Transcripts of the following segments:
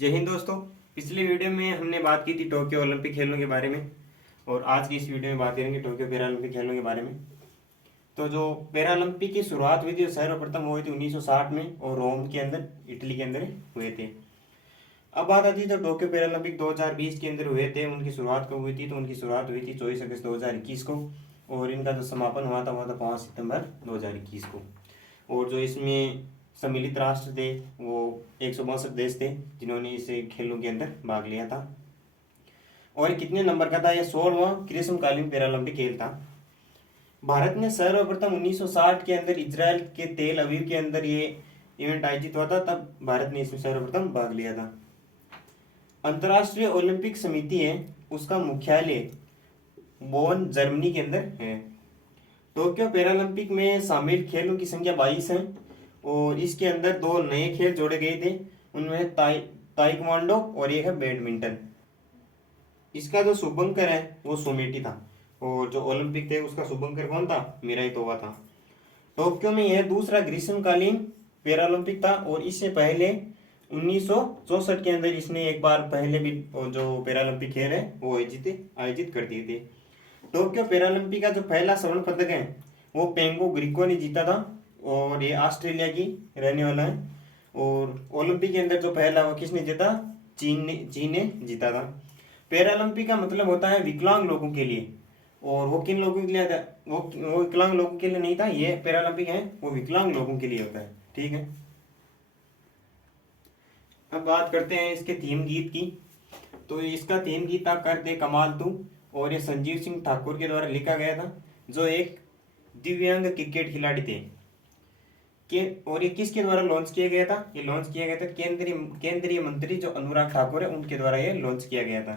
जय हिंद दोस्तों। पिछले वीडियो में हमने बात की थी टोक्यो ओलंपिक खेलों के बारे में और आज की इस वीडियो में बात करेंगे टोक्यो पैरालंपिक खेलों के बारे में। तो जो पैरालंपिक की शुरुआत हुई थी सर्वप्रथम हुई थी 1960 में और रोम के अंदर इटली के अंदर हुए थे। अब बात आती है तो टोक्यो पैरालंपिक 2020 के अंदर हुए थे, उनकी शुरुआत कब हुई थी? तो उनकी शुरुआत हुई थी 24 अगस्त 2021 को और इनका जो समापन हुआ था 5 सितंबर 2021 को। और जो इसमें सम्मिलित राष्ट्र थे वो 162 देश थे जिन्होंने इस खेलों के अंदर भाग लिया था। और कितने नंबर का था? यह 16वां ग्रीष्मकालीन पैरालंपिक खेल था। भारत ने सर्वप्रथम 1960 के अंदर इजराइल के तेल अवीव के अंदर ये इवेंट आयोजित हुआ था, तब भारत ने इसमें सर्वप्रथम भाग लिया था। अंतर्राष्ट्रीय ओलंपिक समिति है, उसका मुख्यालय बोन जर्मनी के अंदर है। टोक्यो पैरालंपिक में शामिल खेलों की संख्या 22 है और इसके अंदर 2 नए खेल जोड़े गए थे, उनमें ताइक्वांडो और एक है बैडमिंटन। इसका जो शुभंकर है वो सोमेटी था और जो ओलंपिक थे उसका शुभंकर कौन था? मीराई तोवा था। टोक्यो में यह दूसरा ग्रीष्मकालीन पैरालंपिक था और इससे पहले 1964 के अंदर इसने एक बार पहले भी जो पैरालंपिक खेल है वो आयोजित कर दिए थे। टोक्यो पैरालंपिक का जो पहला स्वर्ण पदक है वो पेंगो ग्रिको ने जीता था और ये ऑस्ट्रेलिया की रहने वाला है। और ओलंपिक के अंदर जो पहला वो किसने जीता? चीन ने जीता था। पैरालंपिक का मतलब होता है विकलांग लोगों के लिए, और वो किन लोगों के लिए था? वो विकलांग लोगों के लिए नहीं था, ये पैरालंपिक है वो विकलांग लोगों के लिए होता है। ठीक है, अब बात करते हैं इसके थीम गीत की। तो इसका थीम गीत था कर दे कमाल तू और ये संजीव सिंह ठाकुर के द्वारा लिखा गया था, जो एक दिव्यांग क्रिकेट खिलाड़ी थे के। और ये किसके द्वारा लॉन्च किया गया था? ये लॉन्च किया गया था केंद्रीय मंत्री जो अनुराग ठाकुर है उनके द्वारा ये लॉन्च किया गया था।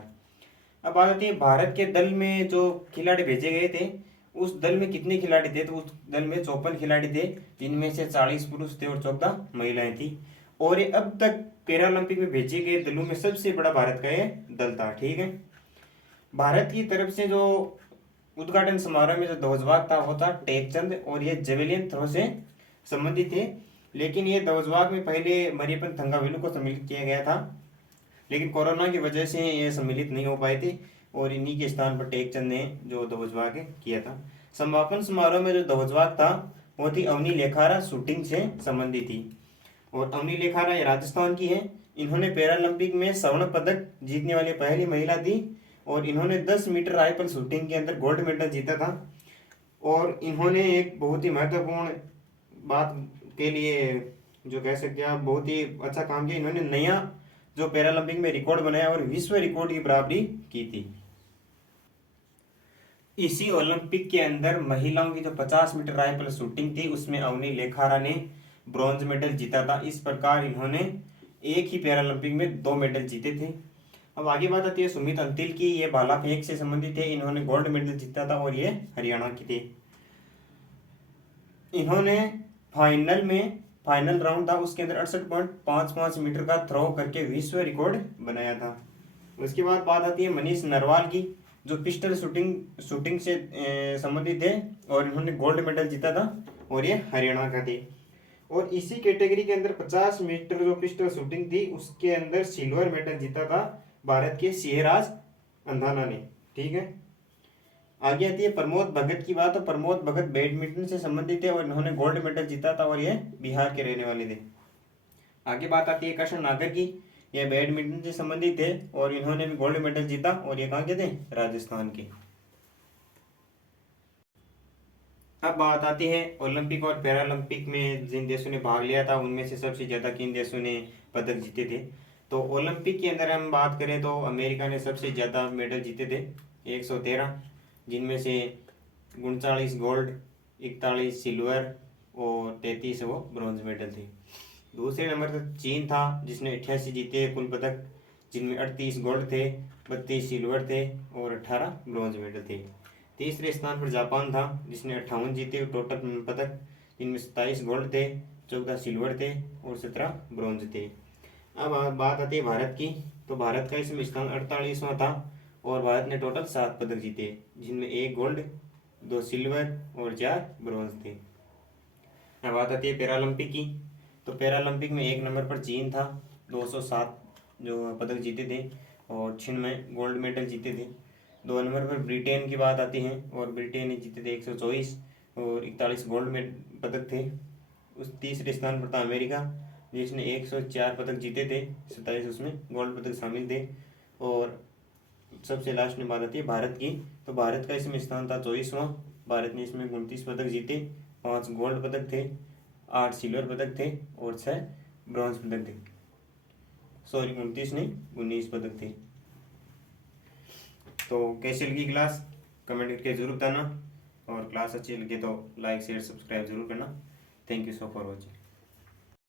अब बात आती है भारत के दल में जो खिलाड़ी भेजे गए थे, उस दल में कितने खिलाड़ी थे? तो उस दल में 54 खिलाड़ी थे, जिनमें से 40 पुरुष थे और 14 महिलाएं थी। और ये अब तक पैरालंपिक में भेजे गए दलों में सबसे बड़ा भारत का ये दल था। ठीक है, भारत की तरफ से जो उद्घाटन समारोह में जो ध्वजवाहक था वो था टेकचंद और ये जेवेलियन थ्रो से संबंधित थे। लेकिन ये ध्वजवाहक में पहले मरियप्पन थंगावेलु को सम्मिलित किया गया था, लेकिन कोरोना की वजह से ये सम्मिलित नहीं हो पाए थे और इन्हीं के स्थान पर टेकचंद ने जो ध्वजवाहक किया था। समापन समारोह में जो ध्वजवाहक था वो थी अवनी लेखारा, शूटिंग से संबंधित थी। और अवनी लेखारा ये राजस्थान की है। इन्होंने पैरालंपिक में स्वर्ण पदक जीतने वाली पहली महिला थी और इन्होंने 10 मीटर राइफल शूटिंग के अंदर गोल्ड मेडल जीता था। और इन्होंने एक बहुत ही महत्वपूर्ण बात के लिए जो कह सकते हैं आप बहुत ही अच्छा काम किया, इन्होंने नया जो पैरालंपिक में रिकॉर्ड बनाया और विश्व रिकॉर्ड की बराबरी की थी। इसी ओलंपिक के अंदर महिलाओं की जो 50 मीटर राइफल शूटिंग थी उसमें अवनी लेखारा ने ब्रॉन्ज मेडल जीता था। इस प्रकार इन्होंने एक ही पैरालंपिक में 2 मेडल जीते थे। अब आगे बात आती है सुमित अंतिल की, ये भाला फेंक से संबंधित है, इन्होंने गोल्ड मेडल जीता था और ये हरियाणा की थी। इन्होंने फाइनल राउंड था उसके अंदर 68.55 मीटर का थ्रो करके विश्व रिकॉर्ड बनाया था। उसके बाद बात आती है मनीष नरवाल की, जो पिस्टल शूटिंग से संबंधित है और इन्होंने गोल्ड मेडल जीता था और ये हरियाणा का थे। और इसी कैटेगरी के अंदर 50 मीटर जो पिस्टल शूटिंग थी उसके अंदर सिल्वर मेडल जीता था भारत के सिहराज अंधाना ने। ठीक है, आगे आती है प्रमोद भगत की बात। तो प्रमोद भगत बैडमिंटन से संबंधित है और इन्होंने गोल्ड मेडल जीता था और ये बिहार के रहने वाले थे। आगे बात आती है कृष्ण नागर की, ये बैडमिंटन से संबंधित है और इन्होंने भी गोल्ड मेडल जीता और ये कहाँ के थे? राजस्थान के। अब बात आती है ओलंपिक और पैरालंपिक में जिन देशों ने भाग लिया था उनमें से सबसे ज़्यादा किन देशों ने पदक जीते थे। तो ओलंपिक के अंदर हम बात करें तो अमेरिका ने सबसे ज़्यादा मेडल जीते थे 113, जिनमें से 39 गोल्ड, 41 सिल्वर और 33 वो ब्रॉन्ज मेडल थे। दूसरे नंबर पर चीन था जिसने 88 जीते कुल पदक, जिनमें 38 गोल्ड थे, 32 सिल्वर थे और 18 ब्रॉन्ज मेडल थे। तीसरे स्थान पर जापान था जिसने 58 जीते टोटल पदक, जिनमें 27 गोल्ड थे, 14 सिल्वर थे और 17 ब्रॉन्ज थे। अब बात आती है भारत की। तो भारत का इसमें स्थान 48वां था और भारत ने टोटल 7 पदक जीते, जिनमें 1 गोल्ड, 2 सिल्वर और 4 ब्रॉन्ज थे। अब बात आती है पैरालंपिक की। तो पैरालंपिक में 1 नंबर पर चीन था 207 जो पदक जीते थे और 6 में गोल्ड मेडल जीते थे। 2 नंबर पर ब्रिटेन की बात आती है और ब्रिटेन ने जीते थे 124 और 41 गोल्ड में पदक थे। उस तीसरे स्थान पर था अमेरिका, जिसने 104 पदक जीते थे, 27 उसमें गोल्ड पदक शामिल थे। और सबसे लास्ट में बात आती है भारत की, तो भारत का इसमें स्थान था 24वां। भारत ने इसमें 29 पदक जीते, 5 गोल्ड पदक थे, 8 सिल्वर पदक थे और 6 ब्रॉन्ज पदक थे। सॉरी 29 नहीं 19 पदक थे। तो कैसी लगी क्लास कमेंट करके ज़रूर बताना, और क्लास अच्छी लगे तो लाइक शेयर सब्सक्राइब जरूर करना। Thank you so for watching.